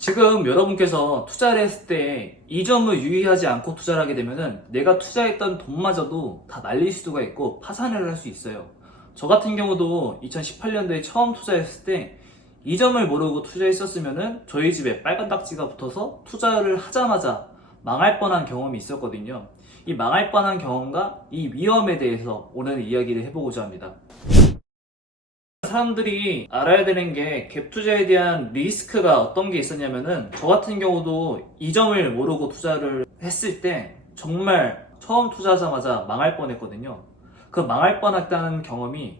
지금 여러분께서 투자를 했을 때 이 점을 유의하지 않고 투자를 하게 되면은 내가 투자했던 돈마저도 다 날릴 수가 있고 파산을 할 수 있어요. 저 같은 경우도 2018년도에 처음 투자했을 때 이 점을 모르고 투자했었으면은 저희 집에 빨간 딱지가 붙어서 투자를 하자마자 망할 뻔한 경험이 있었거든요. 이 망할 뻔한 경험과 이 위험에 대해서 오늘 이야기를 해보고자 합니다. 사람들이 알아야 되는 게 갭 투자에 대한 리스크가 어떤 게 있었냐면은 저 같은 경우도 이 점을 모르고 투자를 했을 때 정말 처음 투자하자마자 망할 뻔했거든요. 그 망할 뻔했다는 경험이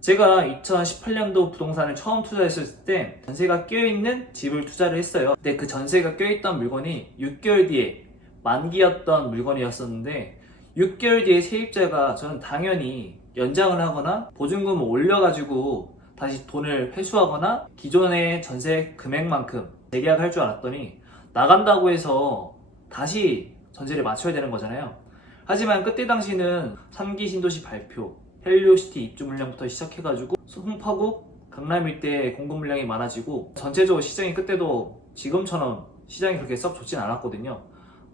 제가 2018년도 부동산을 처음 투자했을 때 전세가 껴있는 집을 투자를 했어요. 근데 그 전세가 껴있던 물건이 6개월 뒤에 만기였던 물건이었었는데 6개월 뒤에 세입자가 저는 당연히 연장을 하거나 보증금을 올려가지고 다시 돈을 회수하거나 기존의 전세 금액만큼 재계약할 줄 알았더니 나간다고 해서 다시 전세를 맞춰야 되는 거잖아요. 하지만 그때 당시는 3기 신도시 발표, 헬리오시티 입주 물량부터 시작해가지고 송파구, 강남 일대에 공급 물량이 많아지고 전체적으로 시장이 그때도 지금처럼 시장이 그렇게 썩 좋진 않았거든요.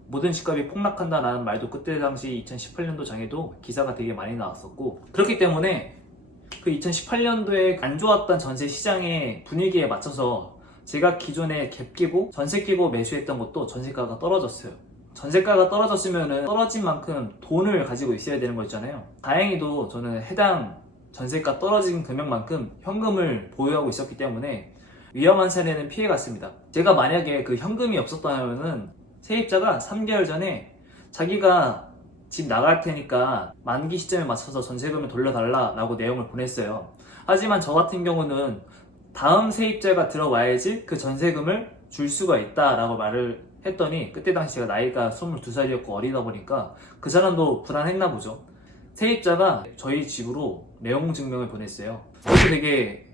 모든 집값이 폭락한다는 말도 그때 당시 2018년도 장에도 기사가 되게 많이 나왔었고, 그렇기 때문에 그 2018년도에 안 좋았던 전세 시장의 분위기에 맞춰서 제가 기존에 갭 끼고 전세 끼고 매수했던 것도 전세가가 떨어졌어요. 전세가가 떨어졌으면 떨어진 만큼 돈을 가지고 있어야 되는 거 있잖아요. 다행히도 저는 해당 전세가 떨어진 금액만큼 현금을 보유하고 있었기 때문에 위험한 사례는 피해갔습니다. 제가 만약에 그 현금이 없었다면은 세입자가 3개월 전에 자기가 집 나갈 테니까 만기 시점에 맞춰서 전세금을 돌려달라 라고 내용을 보냈어요. 하지만 저 같은 경우는 다음 세입자가 들어와야지 그 전세금을 줄 수가 있다 라고 말을 했더니, 그때 당시 제가 나이가 22살이었고 어리다 보니까 그 사람도 불안했나 보죠. 세입자가 저희 집으로 내용 증명을 보냈어요. 그래서 되게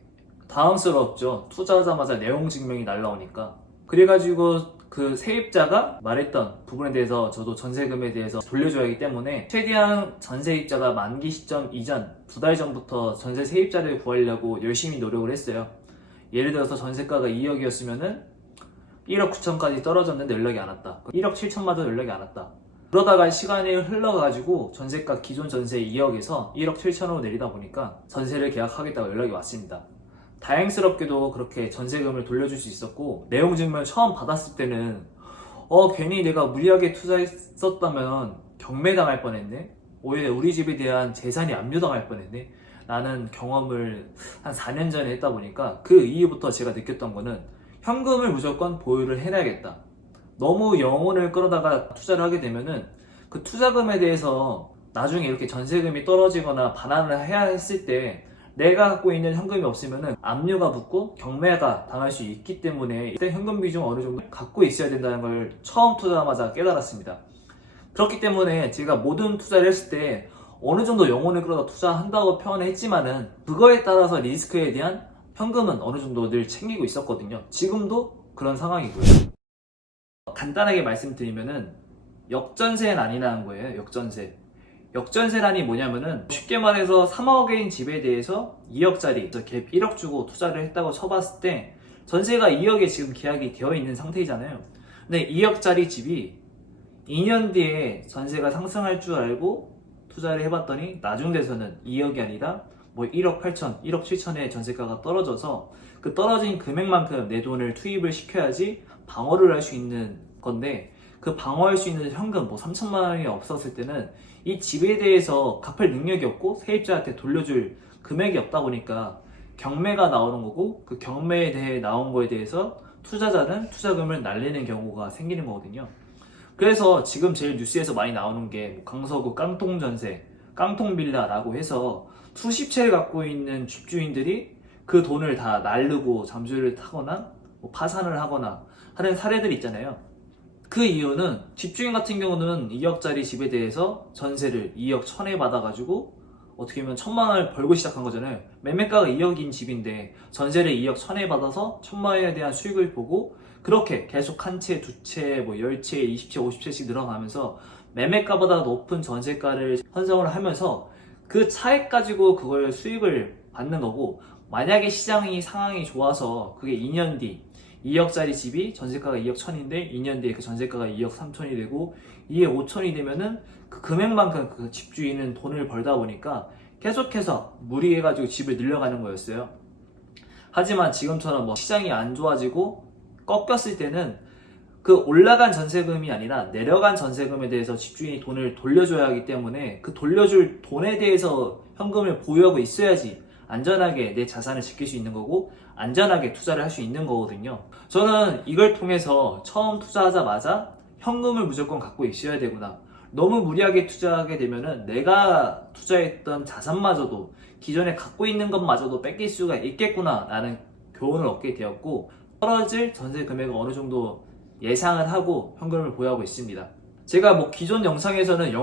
당황스러웠죠. 투자하자마자 내용 증명이 날라오니까. 그래가지고 그 세입자가 말했던 부분에 대해서 저도 전세금에 대해서 돌려줘야 하기 때문에 최대한 전세입자가 만기 시점 이전 2달 전부터 전세 세입자를 구하려고 열심히 노력을 했어요. 예를 들어서 전세가가 2억이었으면은 1억 9천까지 떨어졌는데 연락이 안 왔다. 1억 7천마저 연락이 안 왔다. 그러다가 시간이 흘러가지고 전세가 기존 전세 2억에서 1억 7천으로 내리다 보니까 전세를 계약하겠다고 연락이 왔습니다. 다행스럽게도 그렇게 전세금을 돌려줄 수 있었고, 내용 증명을 처음 받았을 때는 괜히 내가 무리하게 투자했었다면 경매당할 뻔했네, 오히려 우리 집에 대한 재산이 압류당할 뻔했네 라는 경험을 한 4년 전에 했다 보니까 그 이후부터 제가 느꼈던 거는 현금을 무조건 보유를 해놔야겠다. 너무 영혼을 끌어다가 투자를 하게 되면은 그 투자금에 대해서 나중에 이렇게 전세금이 떨어지거나 반환을 해야 했을 때 내가 갖고 있는 현금이 없으면은 압류가 붙고 경매가 당할 수 있기 때문에 이때 현금 비중 어느 정도 갖고 있어야 된다는 걸 처음 투자하자마자 깨달았습니다. 그렇기 때문에 제가 모든 투자를 했을 때 어느 정도 영혼을 끌어다 투자한다고 표현을 했지만은 그거에 따라서 리스크에 대한 현금은 어느 정도 늘 챙기고 있었거든요. 지금도 그런 상황이고요. 간단하게 말씀드리면은 역전세는 아니라는 거예요. 역전세. 역전세란이 뭐냐면은 쉽게 말해서 3억인 집에 대해서 2억짜리 갭 1억 주고 투자를 했다고 쳐봤을 때 전세가 2억에 지금 계약이 되어 있는 상태이잖아요. 근데 2억짜리 집이 2년 뒤에 전세가 상승할 줄 알고 투자를 해봤더니 나중 돼서는 2억이 아니라 뭐 1억 8천, 1억 7천의 전세가가 떨어져서 그 떨어진 금액만큼 내 돈을 투입을 시켜야지 방어를 할 수 있는 건데, 그 방어할 수 있는 현금 뭐 3천만 원이 없었을 때는 이 집에 대해서 갚을 능력이 없고 세입자한테 돌려줄 금액이 없다 보니까 경매가 나오는 거고, 그 경매에 대해 나온 거에 대해서 투자자는 투자금을 날리는 경우가 생기는 거거든요. 그래서 지금 제일 뉴스에서 많이 나오는 게 강서구 깡통전세, 깡통빌라라고 해서 수십 채를 갖고 있는 집주인들이 그 돈을 다 날르고 잠수를 타거나 뭐 파산을 하거나 하는 사례들이 있잖아요. 그 이유는 집주인 같은 경우는 2억짜리 집에 대해서 전세를 2억 1천에 받아가지고 어떻게 보면 1천만 원을 벌고 시작한 거잖아요. 매매가가 2억인 집인데 전세를 2억 1천에 받아서 1천만 원에 대한 수익을 보고 그렇게 계속 한 채, 두 채, 뭐 10채, 20채, 50채씩 늘어나면서 매매가보다 높은 전세가를 형성을 하면서 그 차액 가지고 그걸 수익을 받는 거고, 만약에 시장이 상황이 좋아서 그게 2년 뒤 2억짜리 집이 전세가가 2억 1천인데 2년 뒤에 그 전세가가 2억 3천이 되고 2억 5천이 되면은 그 금액만큼 그 집주인은 돈을 벌다 보니까 계속해서 무리해가지고 집을 늘려가는 거였어요. 하지만 지금처럼 뭐 시장이 안 좋아지고 꺾였을 때는 그 올라간 전세금이 아니라 내려간 전세금에 대해서 집주인이 돈을 돌려줘야 하기 때문에 그 돌려줄 돈에 대해서 현금을 보유하고 있어야지 안전하게 내 자산을 지킬 수 있는 거고 안전하게 투자를 할 수 있는 거거든요. 저는 이걸 통해서 처음 투자하자마자 현금을 무조건 갖고 있어야 되구나. 너무 무리하게 투자하게 되면은 내가 투자했던 자산마저도 기존에 갖고 있는 것마저도 뺏길 수가 있겠구나 라는 교훈을 얻게 되었고 떨어질 전세 금액을 어느 정도 예상을 하고 현금을 보유하고 있습니다. 제가 뭐 기존 영상에서는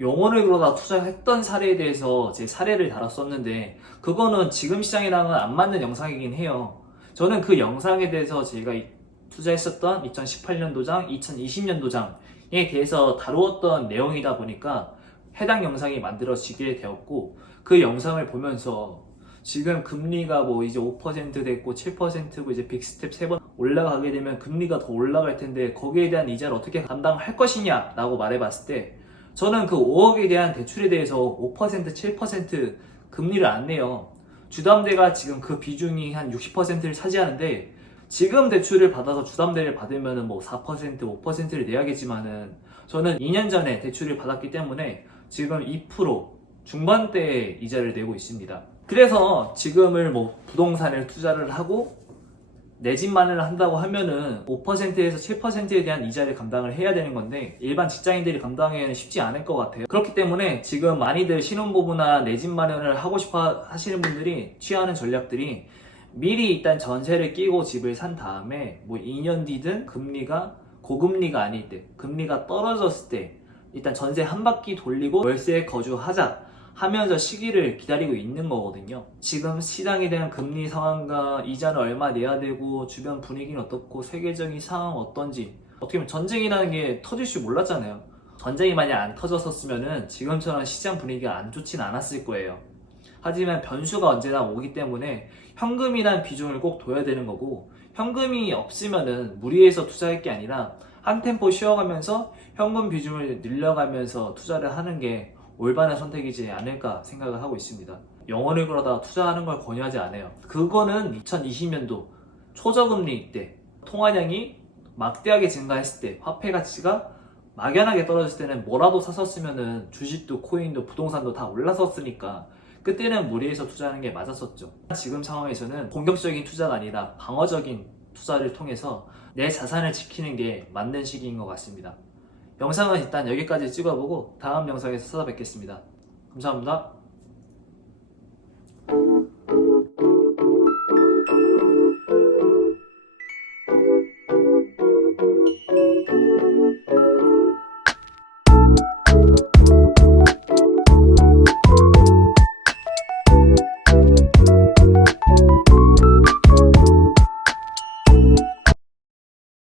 영혼을 걸어다 투자했던 사례에 대해서 제 사례를 다뤘었는데 그거는 지금 시장이랑은 안 맞는 영상이긴 해요. 저는 그 영상에 대해서 제가 투자했었던 2018년도장, 2020년도장에 대해서 다루었던 내용이다 보니까 해당 영상이 만들어지게 되었고 그 영상을 보면서 지금 금리가 뭐 이제 5% 됐고 7%고 이제 빅스텝 3번 올라가게 되면 금리가 더 올라갈 텐데 거기에 대한 이자를 어떻게 감당할 것이냐 라고 말해봤을 때 저는 그 5억에 대한 대출에 대해서 5%, 7% 금리를 안 내요. 주담대가 지금 그 비중이 한 60%를 차지하는데 지금 대출을 받아서 주담대를 받으면 뭐 4%, 5%를 내야겠지만은 저는 2년 전에 대출을 받았기 때문에 지금 2% 중반대의 이자를 내고 있습니다. 그래서 지금을 뭐 부동산을 투자를 하고 내 집 마련을 한다고 하면은 5%에서 7%에 대한 이자를 감당을 해야 되는 건데 일반 직장인들이 감당하기는 쉽지 않을 것 같아요. 그렇기 때문에 지금 많이들 신혼부부나 내 집 마련을 하고 싶어 하시는 분들이 취하는 전략들이 미리 일단 전세를 끼고 집을 산 다음에 뭐 2년 뒤든 금리가 고금리가 아닐 때 금리가 떨어졌을 때 일단 전세 한 바퀴 돌리고 월세에 거주하자 하면서 시기를 기다리고 있는 거거든요. 지금 시장에 대한 금리 상황과 이자는 얼마 내야 되고 주변 분위기는 어떻고 세계적인 상황 어떤지 어떻게 보면 전쟁이라는 게 터질 줄 몰랐잖아요. 전쟁이 만약 안 터졌었으면 지금처럼 시장 분위기가 안 좋진 않았을 거예요. 하지만 변수가 언제나 오기 때문에 현금이란 비중을 꼭 둬야 되는 거고 현금이 없으면은 무리해서 투자할 게 아니라 한 템포 쉬어가면서 현금 비중을 늘려가면서 투자를 하는 게 올바른 선택이지 않을까 생각을 하고 있습니다. 영혼을 걸어다 투자하는 걸 권유하지 않아요. 그거는 2020년도 초저금리 때 통화량이 막대하게 증가했을 때 화폐 가치가 막연하게 떨어졌을 때는 뭐라도 샀었으면은 주식도 코인도 부동산도 다 올랐었으니까 그때는 무리해서 투자하는 게 맞았었죠. 지금 상황에서는 공격적인 투자가 아니라 방어적인 투자를 통해서 내 자산을 지키는 게 맞는 시기인 것 같습니다. 영상은 일단 여기까지 찍어보고 다음 영상에서 찾아뵙겠습니다. 감사합니다.